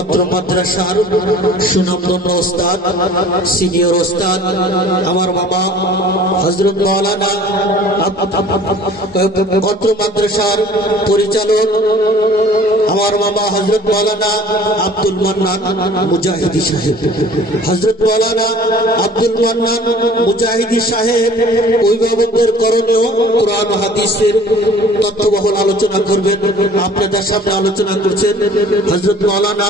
অত্র মাদ্রাসার সুনামধন্য ওস্তাদ, সিনিয়র ওস্তাদ আমার মামা হযরত মাওলানা, অত্র মাদ্রাসার পরিচালক আমার মামা হযরত মাওলানা আব্দুল মান্নান মুজাহিদি সাহেব। হযরত মাওলানা আব্দুল মান্নান মুজাহিদি সাহেব অভিভাবকদের করণীয় কোরআন হাদিসের তথ্যবহুল আলোচনা করবেন। আপনাদের সামনে আলোচনা করছেন হযরত মাওলানা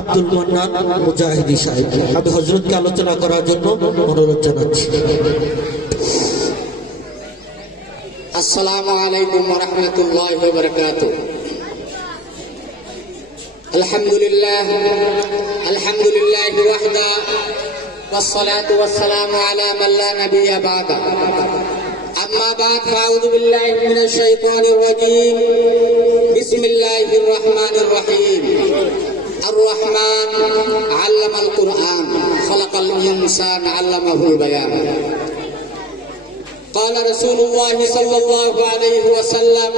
আব্দুল মান্নান মুজাহিদি সাহেব। আমি হযরতকে আলোচনা করার জন্য অনুরোধ জানাচ্ছি। আসসালামু আলাইকুম ওয়া রাহমাতুল্লাহি ওয়া বারাকাতুহু। আলহামদুলিল্লাহ ওয়াহদা ওয়াস সালাতু ওয়াস সালামু আলা মান লা নাবিয়্যা বা'দা। আম্মা বা'দ, ফাআউযু বিল্লাহি মিনাশ শাইতানির রাজীম। বিসমিল্লাহির রহমানির রহিম। আর-রহমান আল্লামাল কুরআন, খালাকাল ইনসানা আল্লামাহুল বায়ান। قال رسول الله صلى الله عليه وسلم: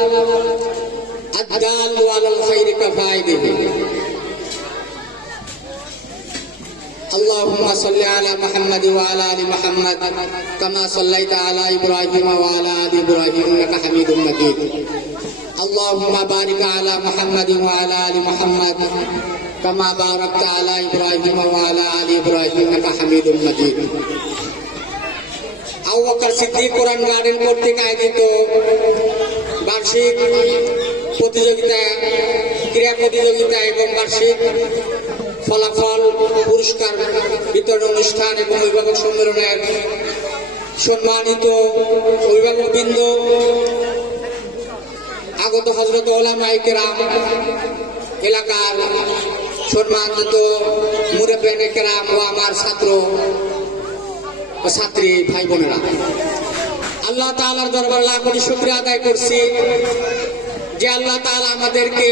الدال على الخير كفاعله. اللهم صل على محمد وعلى ال محمد كما صليت على ابراهيم وعلى ال ابراهيم انك حميد مجيد. اللهم بارك على محمد وعلى ال محمد كما باركت على ابراهيم وعلى ال ابراهيم انك حميد مجيد. আবু বকর সিদ্দিক কোরআন গার্ডেন কর্তৃক আয়োজিত বার্ষিক প্রতিযোগিতা, ক্রীড়া প্রতিযোগিতা এবং বার্ষিক ফলাফল পুরস্কার বিতরণ অনুষ্ঠান এবং অভিভাবক সম্মেলনের সম্মানিত অভিভাবকবৃন্দ, আগত হযরত উলামায়ে কেরাম, এলাকার সম্মানিত মুরব্বিয়ানে কেরাম ও আমার ছাত্র ও ছাত্রী ভাই বোনেরা, আল্লাহ তাআলার দরবারে লাখ কোটি শুকরিয়া আদায় করছি যে আল্লাহ তাআলা আমাদেরকে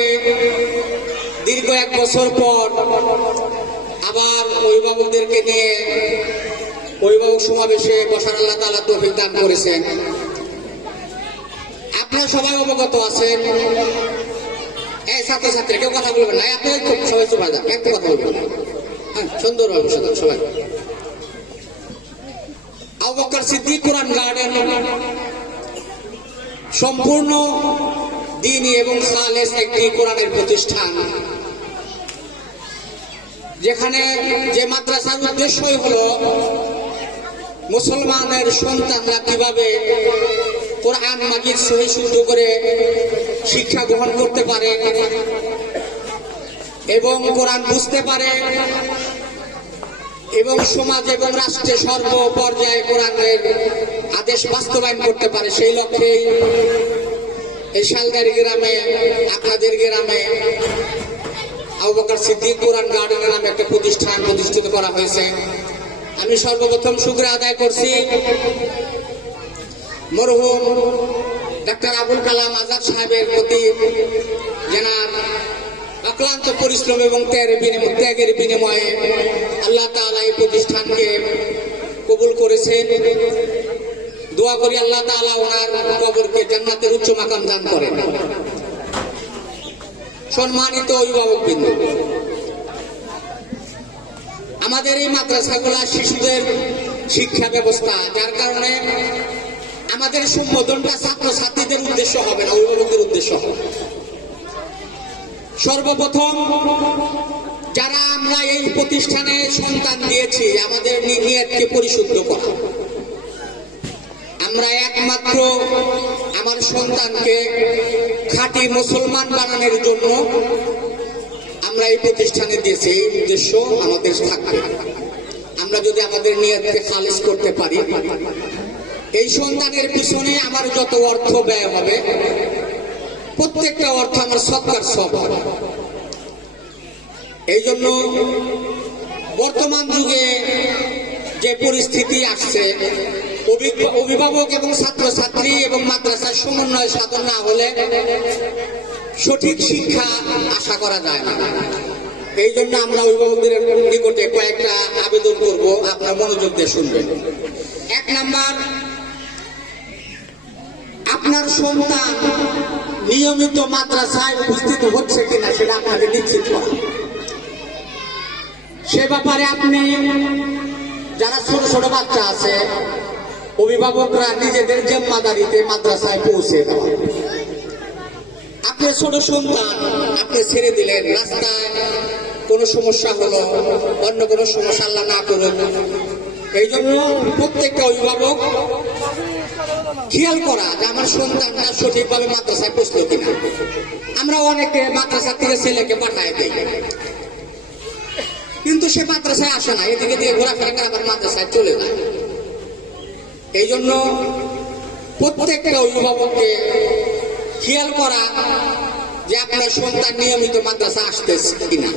দীর্ঘ 1 বছর পর আবার অভিভাবকদেরকে নিয়ে অভিভাবক সমাবেশে বসার আল্লাহ তাআলা তৌফিক দান করেছেন। আপনারা সবাই অবগত আছেন। এই ছাত্রছাত্রী কেউ কথা বলবেন না, আপনারা সবাই চুপ হয়ে যান, একটা কথা বলবেন। হ্যাঁ, সুন্দর হবে সবাই। আবু বকর সিদ্দিক কোরআন গার্ডেন সম্পূর্ণ দ্বীনী এবং খালেস একটি কোরআনের প্রতিষ্ঠান, যেখানে যে মাদ্রাসার উদ্দেশ্যই হলো মুসলমানের সন্তানরা কিভাবে কোরআন মাজিদ সহি শুদ্ধ করে শিক্ষা গ্রহণ করতে পারে এবং কোরআন বুঝতে পারে এবং সমাজ এবং রাষ্ট্রে সর্বপর্যায়ে কোরআনের আদেশ বাস্তবায়ন করতে পারে, সেই লক্ষ্যেই এই শালগাড়ি গ্রামে, আপনাদের গ্রামে আবু বকর সিদ্দিক কোরআন গার্ডেন নামে একটা প্রতিষ্ঠান প্রতিষ্ঠিত করা হয়েছে। আমি সর্বপ্রথম শুকরিয়া আদায় করছি মরহুম ডাক্তার আবুল কালাম আজাদ সাহেবের প্রতি, যেনার অক্লান্ত পরিশ্রম এবং ত্যাগের বিনিময়ে আল্লাহ তাআলা এই প্রতিষ্ঠানকে কবুল করেছেন। দোয়া করি আল্লাহ তাআলা ওনার কবরকে জান্নাতের উচ্চ মাকাম দান করেন। সম্মানিত অভিভাবকবৃন্দ, আমাদের এই মাদ্রাসাগুলো শিশুদের শিক্ষা ব্যবস্থা, যার কারণে আমাদের সম্বোধনটা ছাত্রছাত্রীদের উদ্দেশ্য হবে না, অভিভাবকদের উদ্দেশ্য হবে। সর্বপ্রথম যারা আমরা এই প্রতিষ্ঠানে সন্তান দিয়েছি, আমাদের নিয়তকে পরিশুদ্ধ করা। আমরা একমাত্র আমার সন্তানকে খাঁটি মুসলমান বানানোর জন্য আমরা এই প্রতিষ্ঠানে দিয়েছি, এই উদ্দেশ্য আমাদের থাকবে। আমরা যদি আমাদের নিয়তকে খালিস করতে পারি, এই সন্তানের পিছনে আমার যত অর্থ ব্যয় হবে প্রত্যেকটা অর্থ আমার সৎকার সব হবে। এই জন্য বর্তমান যুগে যে পরিস্থিতি আসছে, অভিভাবক এবং ছাত্রছাত্রী এবং মাদ্রাসার সমন্বয় সাধন না হলে সঠিক শিক্ষা আশা করা যায় না। এই জন্য আমরা অভিভাবকদের নিকটে কয়েকটা আবেদন করব, আপনারা মনোযোগ দিয়ে শুনবেন। 1 নাম্বার, আপনার সন্তান নিয়মিত মাদ্রাসায় উপস্থিত হচ্ছে কিনা সেটা আপনাকে নিশ্চিত করা। সে ব্যাপারে আপনি যারা ছোট ছোট বাচ্চা আছে অভিভাবকরা নিজেদের জিম্মাদারিতে মাদ্রাসায় পৌঁছে দেওয়া। আপনার ছোট সন্তান আপনি ছেড়ে দিলেন রাস্তায়, কোনো সমস্যা হলো, অন্য কোনো সমস্যা আল্লাহ না করুন, এই জন্য প্রত্যেকটা অভিভাবক খেয়াল করা যে আমার সন্তানটা সঠিকভাবে মাদ্রাসায় পৌঁছলো কিনা। আমরা অনেকে মাদ্রাসা থেকে ছেলেকে পাঠায় দিই, কিন্তু সে মাদ্রাসায় আসে না, এদিকে দিয়ে ঘোরাফেরা করে আবার মাদ্রাসায় চলে যায়। এই জন্য প্রত্যেকটা অভিভাবককে খেয়াল করা যে আপনার সন্তান নিয়মিত মাদ্রাসা আসতেছে কিনা।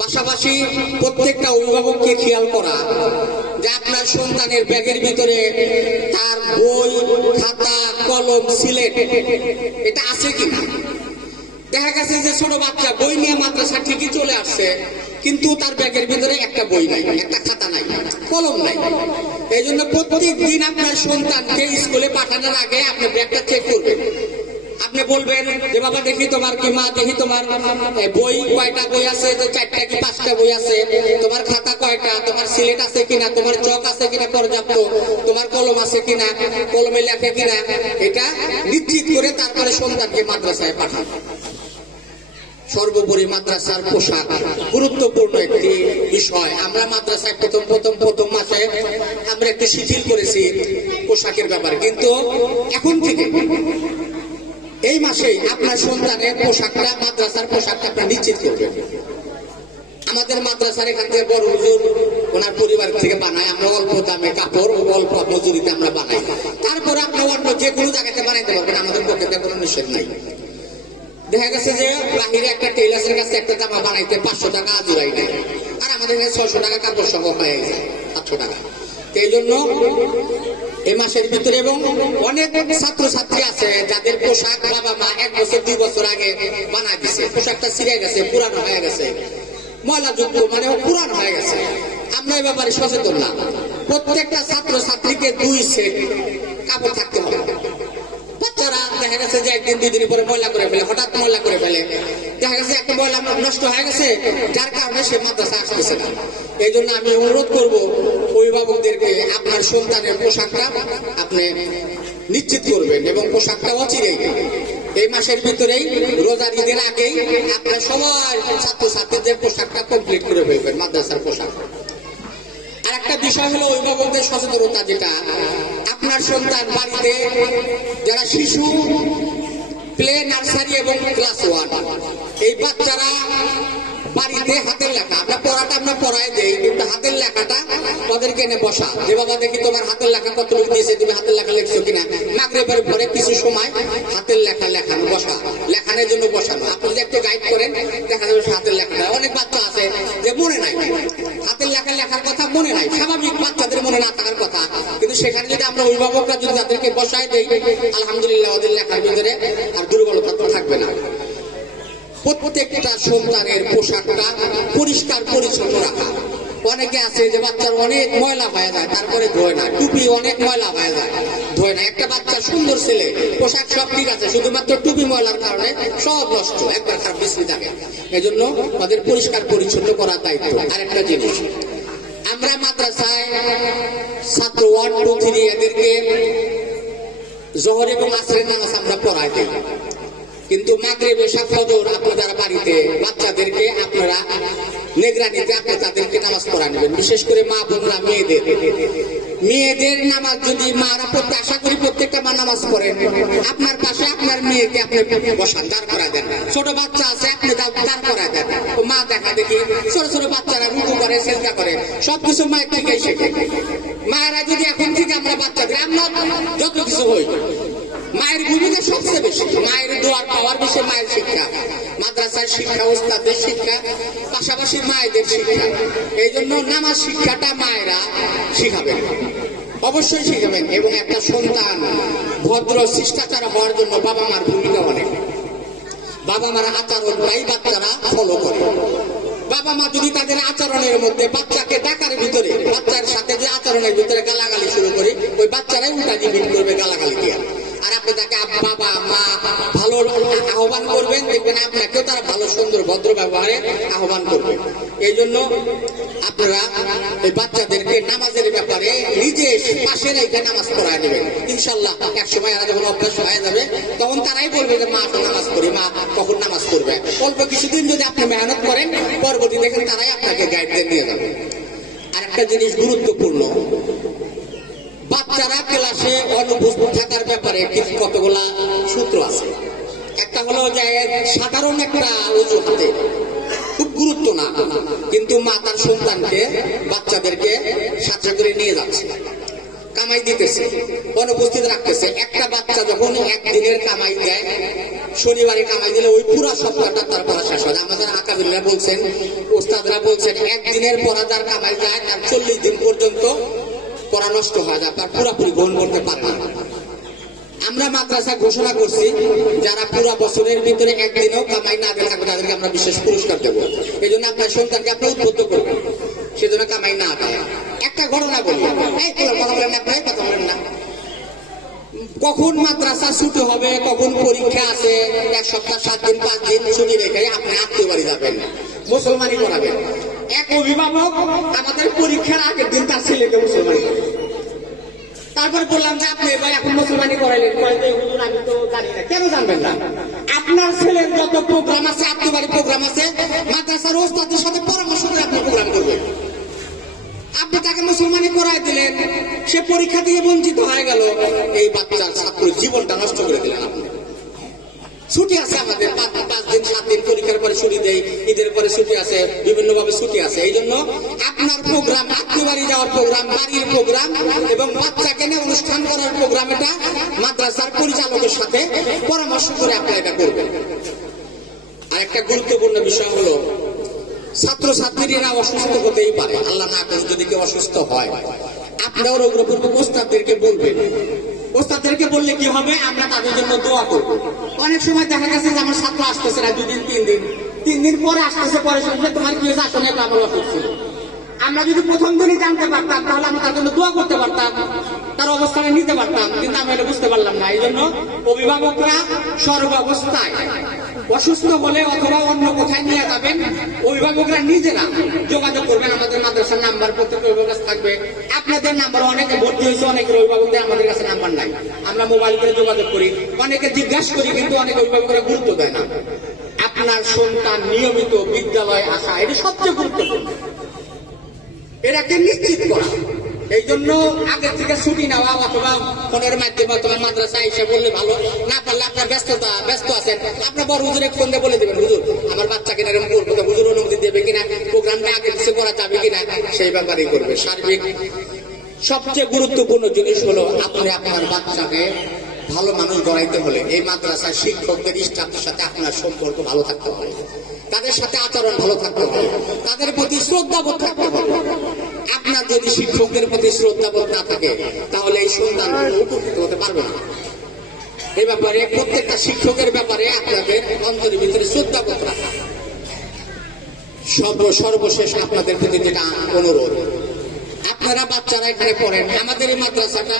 পাশাপাশি প্রত্যেকটা অভিভাবককে খেয়াল করা যে আপনার সন্তানের ব্যাগের ভিতরে তার বই, খাতা, কলম, সিলেট এটা আছে কিনা। দেখা গেছে যে ছোট বাচ্চা বই নিয়ে মাদ্রাসা ঠিকই চলে আসছে, কিন্তু তার ব্যাগের ভিতরে একটা বই নাই, একটা খাতা নাই, কলম নাই। এই জন্য প্রত্যেক দিন আপনার সন্তানকে স্কুলে পাঠানোর আগে আপনি ব্যাগটা চেক করবেন। আপনি বলবেন যে বাবা দেখি তোমার কি, মা দেখি তোমার বই কয়টা বই আছে, তো 4টা কি 5টা বই আছে, তোমার খাতা কয়টা, তোমার সিলেট আছে কিনা, তোমার চক আছে কিনা পর্যাপ্ত, তোমার কলম আছে কিনা, কলমে লেখে কিনা, এটা নিশ্চিত করে তারপরে সন্তানকে মাদ্রাসায় পাঠান। সর্বোপরি মাদ্রাসার পোশাক গুরুত্বপূর্ণ একটি বিষয়। আমরা মাদ্রাসায় প্রথম মাসে আমরা একটু শিথিল করেছি পোশাকের ব্যাপারে, কিন্তু এখন থেকে এই মাসেই আপনার সন্তানের পোশাকটা, মাদ্রাসার পোশাকটা আপনার নিশ্চিত করবেন। আমাদের মাদ্রাসার এখান থেকে বড় হুজুর ওনার পরিবার থেকে বানায়, আমরা অল্প দামে কাপড় ও অল্প মজুরিতে আমরা বানাই। তারপরে আপনি অন্য যে কোনো জায়গাতে বানাইতে পারবেন, আমাদের পক্ষে কোনো নিষেধ নাই। দেখা গেছে যে বাহিরে একটা টেইলার্সের কাছে একটা জামা বানাইতে 500 টাকা আজুরাই নেয়, আর আমাদের এখানে 600 টাকা কাপড় সহ হয়ে যায়, 700 টাকা। এই জন্য এই মাসের ভিতরে, এবং অনেক ছাত্রছাত্রী আছে যাদের পোশাক বাবা মা 1 বছর 2 বছর আগে বানায় দিছে, পোশাকটা ছিঁড়ে গেছে, পুরানো হয়ে গেছে, ময়লাযুক্ত, মানে পুরানো হয়ে গেছে। আমরা এই ব্যাপারে সচেতন না। প্রত্যেকটা ছাত্রছাত্রীকে 2 সেট কাপড় থাকতে হবে। বাচ্চারা দেখা গেছে যে 1 দিন 2 দিন পরে ময়লা করে ফেলে, হঠাৎ ময়লা করে ফেলে, দেখা গেছে একটা ময়লা নষ্ট হয়ে গেছে, যার কারণে সে মাদ্রাসা আসতেছে না। এই জন্য আমি অনুরোধ করব অভিভাবকদেরকে আপনার সন্তানের পোশাকটা আপনি নিশ্চিত করবেন, এবং পোশাকটা অচিরেই এই মাসের ভিতরেই রোজার ঈদের আগেই আপনার সবাই ছাত্রছাত্রীদের পোশাকটা কমপ্লিট করে ফেলবেন, মাদ্রাসার পোশাক। আর একটা বিষয় হলো অভিভাবকদের সচেতনতা, যেটা আপনার সন্তান বাড়িতে যারা শিশু, প্লে, নার্সারি এবং ক্লাস 1, এই বাচ্চারা বাড়িতে হাতের লেখা, আমরা পড়াটা আমরা পড়াই দেই, কিন্তু হাতের লেখাটা তাদেরকে এনে বসা, যে বাবা দেখি তোমার হাতের লেখা কতটুকু দিয়েছে, তুমি হাতের লেখা লিখছো কিনা। মাগরিবের পরে কিছু সময় হাতের লেখা লেখানো, বসা, লেখানোর জন্য বসানো। আপনি যদি একটু গাইড করেন দেখা যাবে হাতের লেখাটা। অনেক বাচ্চা আছে যে মনে নাই, হাতের লেখা লেখার কথা মনে নাই, স্বাভাবিক বাচ্চাদের মনে না থাকার কথা, কিন্তু সেখানে যদি আমরা অভিভাবকরা যদি তাদেরকে বসাই দেই, আলহামদুলিল্লাহ ওদের লেখার ভিতরে আর দুর্বলতা তো থাকবে না। প্রত্যেকটা সন্তানের পোশাকটা পরিষ্কার পরিচ্ছন্ন রাখা। অনেকে আছে যে বাচ্চার অনেক ময়লা হয়ে যায়, তারপরে ধোয় না, টুপি অনেক ময়লা হয়ে যায়, ধোয় না। একটা বাচ্চা সুন্দর ছেলে, পোশাক সব ঠিক আছে, শুধুমাত্র টুপি ময়লার কারণে সব নষ্ট, একবার খারাপ বিশ্রী থাকে। এই জন্য তাদের পরিষ্কার পরিচ্ছন্ন করার দায়িত্ব। আর একটা জিনিস, আমরা মাদ্রাসায় ছাত্র 1, 2, 3 এদেরকে জোহর এবং আসরের নামাজ আমরা পড়াই দিই, কিন্তু মাগরিব, এশা, ফজর আপনি যারা বাড়িতে বাচ্চাদেরকে আপনারা নিগরানিতে আপনি তাদেরকে নামাজ পড়া নেবেন। বিশেষ করে মা বোনরা, মেয়েদের নামাজ যদি মারা পড়তে, আশা করি প্রত্যেকটা মা নামাজ পড়েন, আপনার পাশে আপনার মেয়েকে আপনি বসান, দাঁড় করা দেন। ছোট বাচ্চা আছে আপনি দাঁড় করা দেন, মা দেখা দেখি ছোট ছোট বাচ্চারা রুকু করে, সেজদা করে, সবকিছু মায়ের থেকেই শেখে। মায়েরা যদি এখন থেকে আমরা বাচ্চাদের, আমরা যত কিছু হই, মায়ের ভূমিকা সবচেয়ে বেশি, মায়ের দোয়ার পাওয়ার বেশি, মায়ের শিক্ষা, মাদ্রাসার শিক্ষা, ওস্তাদের শিক্ষা, পাশাপাশি মায়েদের শিক্ষা। এই জন্য নামাজ শিক্ষাটা মায়েরা শিখাবেন, অবশ্যই শিখাবেন। এবং একটা সন্তান ভদ্র শিষ্টাচার হওয়ার জন্য বাবা মার ভূমিকা অনেক। বাবা মার আচরণটাই বাচ্চারা ফলো করে। বাবা মা যদি তাদের আচরণের মধ্যে বাচ্চাকে ডাকার ভিতরে, বাচ্চার সাথে যে আচরণের ভিতরে গালাগালি শুরু করে, ওই বাচ্চারাই উল্টা জিবিন করবে গালাগালি দিয়ে। আর আপনি তাকে বাবা মা ভালো আহ্বান করবেন, দেখবেন আপনাকেও তারা ভালো সুন্দর ভদ্র ব্যবহারে আহ্বান করবে। এই জন্য আপনারা এই বাচ্চাদেরকে নামাজের ব্যাপারে নিজে পাশে রেখে নামাজ পড়ায় নেবেন। ইনশাল্লাহ এক সময় এরা যখন অভ্যাস হয়ে যাবে তখন তারাই বলবে যে মা তো নামাজ পড়ি, মা কখন নামাজ পড়বে। অল্প কিছুদিন যদি আপনি মেহনত করেন, পরবর্তী দেখেন তারাই আপনাকে গাইড দিয়ে নিয়ে যাবে। আর একটা জিনিস গুরুত্বপূর্ণ, বাচ্চারা ক্লাসে অনুপস্থিত থাকার ব্যাপারে কিছু কতগুলা সূত্র আছে। একটা হলো যে সাধারণ একটা অজুহাতে, খুব গুরুত্ব না, কিন্তু মা তার সন্তানকে বাচ্চাদেরকে সাথে করে নিয়ে যাচ্ছে, কামাই দিতেছে, অনুপস্থিত রাখতেছে। একটা বাচ্চা যখন একদিনের কামাই দেয়, শনিবারে কামাই দিলে ওই পুরো সপ্তাহটা তার পড়া শেষ হয়। আমাদের আকাবিররা বলছেন, ওস্তাদরা বলছেন, একদিনের পড়া যার কামাই যায় তার 40 দিন পর্যন্ত পড়া নষ্ট হয়ে যায়, তার পুরোপুরি গ্রহণ করতে পারে না। আমরা মাদ্রাসা ঘোষণা করছি, যারা পুরো বছরের ভিতরে একদিনও কামাই না দিয়ে থাকবে তাদেরকে আমরা বিশেষ পুরস্কার দেবো। এই জন্য আপনার সন্তানকে আপনি উদ্বুদ্ধ করবেন, সেজন্য কামাই না দেয়। একটা ঘটনা বলি, কথা বলেন না, প্রায় কথা বলেন না। কখন মাদ্রাসা ছুটি হবে, কখন পরীক্ষা আছে, 1 সপ্তাহ 7 দিন 5 দিন ছুটি রেখে আপনি আত্মীয় বাড়ি যাবেন, মুসলমানি করাবেন। এক অভিভাবক আমাদের পরীক্ষার আগের দিন তার ছেলেকে মুসলমানি করে। তারপর বললাম যে আপনি ভাই এখন মুসলমানি করাইলেন, আমি তো জানি না। কেন জানবেন না? আপনার ছেলের যত প্রোগ্রাম আছে, আত্মীয় বাড়ির প্রোগ্রাম আছে, মাদ্রাসার ওস্তাদের সাথে পরামর্শ করে আপনি প্রোগ্রাম করবেন। আপনি তাকে মুসলমানি করাই দিলেন, সে পরীক্ষা দিয়ে বঞ্চিত হয়ে গেল, এই বাচ্চার ছাত্র জীবনটা নষ্ট করে দিলেন আপনি। ছুটি আছে আমাদের 5 দিন 7 দিন, পরীক্ষার পরে ছুটি দেয়, ঈদের পরে ছুটি আছে, বিভিন্ন ভাবে ছুটি আছে। এই জন্য আপনার প্রোগ্রাম, আত্মীয় বাড়ি যাওয়ার প্রোগ্রাম, বাড়ির প্রোগ্রাম এবং বাচ্চাকে নিয়ে অনুষ্ঠান করার প্রোগ্রাম, এটা মাদ্রাসার পরিচালকের সাথে পরামর্শ করে আপনি এটা করবেন। আর একটা গুরুত্বপূর্ণ বিষয় হলো, ছাত্রছাত্রীরা অসুস্থ হতেই পারে, আল্লাহ না করে যদি কেউ অসুস্থ হয়, আপনারা অগ্রপূর্বক ওস্তাদদেরকে বলবেন। ওস্তাদদেরকে বললে কি হবে, আমরা তাদের জন্য দোয়া করব। অনেক সময় দেখা গেছে যে আমার ছাত্র আসতেছে না 2 দিন 3 দিন পরে আসতেছে, পরে শুনছে তোমার কি হয়েছে, আসলে আমার অসুস্থ ছিল। আমরা যদি প্রথম দিনই জানতে পারতাম তাহলে আমরা তার জন্য দোয়া করতে পারতাম, তার অবস্থানে নিতে পারতাম, কিন্তু আমরা এটা বুঝতে পারলাম না। এই জন্য অভিভাবকরা সর্বাবস্থায় অসুস্থ হলে অথবা অন্য কোথায় নিয়ে যাবেন, অভিভাবকরা নিজেরা যোগাযোগ করবেন। আমাদের মাদ্রাসার নাম্বার প্রত্যেক অভিভাবক থাকবে, আপনাদের নাম্বার, অনেকে ভর্তি হয়েছে, অনেকের অভিভাবকদের আমাদের কাছে নাম্বার নাই, আমরা মোবাইল করে যোগাযোগ করি, অনেকে জিজ্ঞাসা করি, কিন্তু অনেক অভিভাবকরা গুরুত্ব দেয় না। আপনার সন্তান নিয়মিত বিদ্যালয়ে আসা, এটা সবচেয়ে গুরুত্বপূর্ণ, এটাকে নিশ্চিত করা। এই জন্য আগের থেকে ছুটি নেওয়া অথবা ফোনের মাধ্যমে অথবা মাদ্রাসা এসে বললে ভালো, না পারলে আপনার ব্যস্ত আছেন, আপনার বড় হুজুরে ফোন দিয়ে বলে দেবেন, হুজুর আমার বাচ্চাকে এরকম করবো, হুজুর অনুমতি দেবে কিনা, প্রোগ্রামটা আগে কিছু করা যাবে কিনা, সেই ব্যাপারেই করবে। সার্বিক সবচেয়ে গুরুত্বপূর্ণ জিনিস হলো, আপনি আপনার বাচ্চাকে ভালো মানুষ গড়াইতে হলে এই মাদ্রাসার শিক্ষকদের, স্টাফদের সাথে আপনার সম্পর্ক ভালো থাকতে হবে, তাদের সাথে আচরণ ভালো থাকতে হবে, তাদের প্রতি শ্রদ্ধাবোধ থাকতে হবে। আপনার যদি শিক্ষকদের প্রতি শ্রদ্ধাবোধ না থাকে তাহলে এই সন্তান উপকৃত হতে পারবে না। এই ব্যাপারে প্রত্যেকটা শিক্ষকের ব্যাপারে আপনাদের অন্তরের ভিতরে শ্রদ্ধাবোধ রাখা। সর্বশেষ আপনাদের প্রতি যেটা অনুরোধ, আপনারা বাচ্চারা এখানে পড়েন, আমাদের এই মাদ্রাসাটা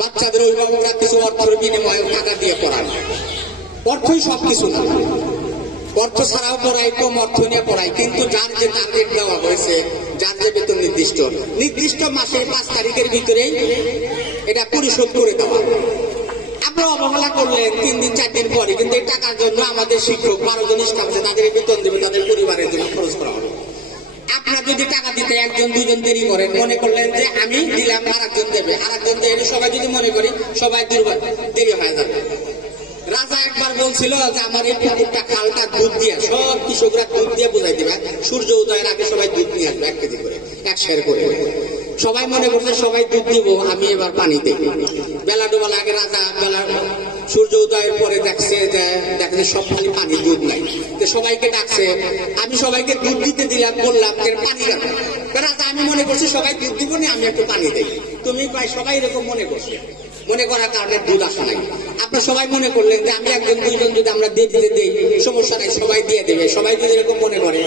বাচ্চাদের অভিভাবকরা কিছু অর্থের বিনিময়ে টাকা দিয়ে পড়ান। অর্থই সবকিছু না, অর্থ ছাড়াও পড়াই, কম অর্থ নিয়ে পড়াই, কিন্তু যার যে টার্গেট দেওয়া হয়েছে, যার যে বেতন নির্দিষ্ট মাসের 5 তারিখের ভিতরেই এটা পরিশোধ করে দেওয়া। আপনারা অবহেলা করলেন 3 দিন 4 দিন পরে, কিন্তু এই টাকার জন্য আমাদের শিক্ষক 12 জন স্টাফ আছে, তাদের বেতন দেবে, তাদের পরিবারের জন্য খরচ করা হবে। আপনারা যদি টাকা দিতে 1 জন 2 জন দেরি করেন, মনে করলেন যে আমি দিলাম আরেকজন দেবে, আরেকজন দেবে, সবাই যদি মনে করি সবাই দেরি হয়ে যাবে। রাজা একবার বলছিল যে আমার এই পুকুরটা, খালটা দুধ দিয়ে, সব কৃষকরা দুধ দিয়ে বোঝাই দিবে, সূর্য উদয়ের আগে সবাই দুধ নিয়ে আসবে 1 কেজি করে, 1 সের করে। সবাই মনে করছে সবাই দুধ দিব, আমি এবার পানি দেব। বেলা ডোবার আগে রাজা সূর্য উদয়ের পরে দেখছে সব খালি পানি, দুধ নাই। সবাইকে ডাকছে, আমি সবাইকে দুধ দিতে দিলাম, বললাম যে পানি রাখো। রাজা আমি মনে করছি সবাই দুধ দিব না, আমি একটু পানি দেই। তুমি সবাই এরকম মনে করছে, মনে করার কারণে দুধ আসা নাই। আপনারা সবাই মনে করলেন যে আমি একজন দুইজন যদি আমরা দিয়ে দিতে দেই সমস্যা নাই, সবাই দিয়ে দেবে। সবাই যদি এরকম মনে করে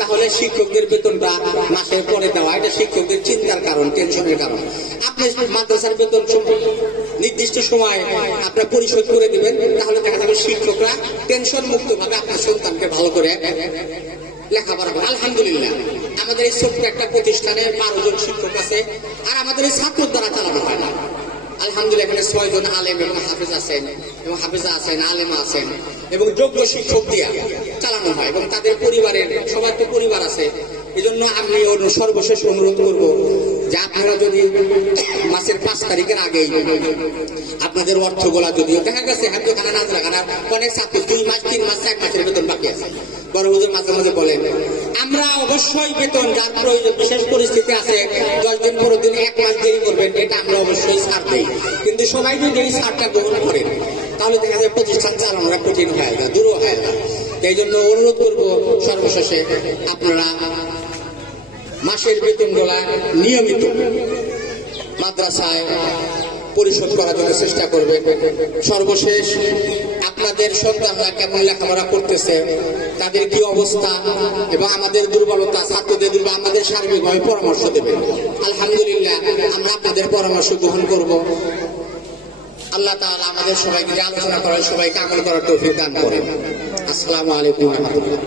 তাহলে শিক্ষকদের বেতনটা মাসের পরে দেওয়া এটা শিক্ষকদের চিন্তার কারণ, টেনশনের কারণ। আপনি মাদ্রাসার বেতন নির্দিষ্ট সময় আপনারা পরিশোধ করে দিবেন, তাহলে দেখা যাবে শিক্ষকরা টেনশন মুক্ত ভাবে আপনার সন্তানকে ভালো করে লেখাপড়া করে। আলহামদুলিল্লাহ আমাদের এই ছোট্ট একটা প্রতিষ্ঠানে 12 জন শিক্ষক আছে, আর আমাদের এই ছাত্র দ্বারা চালানো হয় না। আলহামদুলিল্লাহ এখানে 6 জন আলেম এবং হাফেজ আছেন এবং হাফেজা আছেন, আলেমা আছেন এবং যোগ্য শিক্ষক দিয়ে চালানো হয়, এবং তাদের পরিবারের সবার তো পরিবার আছে। এই জন্য আমি সর্বশেষ অনুরোধ করব যে আপনারা যদি মাসের 5 তারিখের আগেই আপনাদের অর্থগুলা যদিও দেখা গেছে হাতিখানা নাজরাখানার অনেক ছাত্র 2 মাস 3 মাস 1 মাসের বেতন বাকি আছে, বড় হুজুর মাঝে মাঝে বলেন আমরা অবশ্যই বেতন যার প্রয়োজন বিশেষ পরিস্থিতি আছে 10 দিন 15 দিন 1 মাস দেরি করবেন, এটা আমরা অবশ্যই ছাড় দেই। কিন্তু সবাই যদি এই ছাড়টা গ্রহণ করেন তাহলে দেখা যায় প্রতিষ্ঠান চালানোটা কঠিন হয় না, দূর হয় না। এই জন্য অনুরোধ করব সর্বশেষে আপনারা মাসের বেতনগুলা নিয়মিত মাদ্রাসায় পরিশোধ করার জন্য চেষ্টা করবেন। সর্বশেষ আপনাদের সন্তানরা কেমন লেখাপড়া করতেছে, তাদের কি অবস্থা এবং আমাদের দুর্বলতা, ছাত্রদের দুর্বল, আমাদের সার্বিকভাবে পরামর্শ দেবেন। আলহামদুলিল্লাহ আমরা আপনাদের পরামর্শ গ্রহণ করব। আল্লাহ তাআলা আমাদের সবাইকে আলোচনা করার, সবাইকে আমল করার তৌফিক দান করেন। আসসালামু আলাইকুম ওয়া রাহমাতুল্লাহ।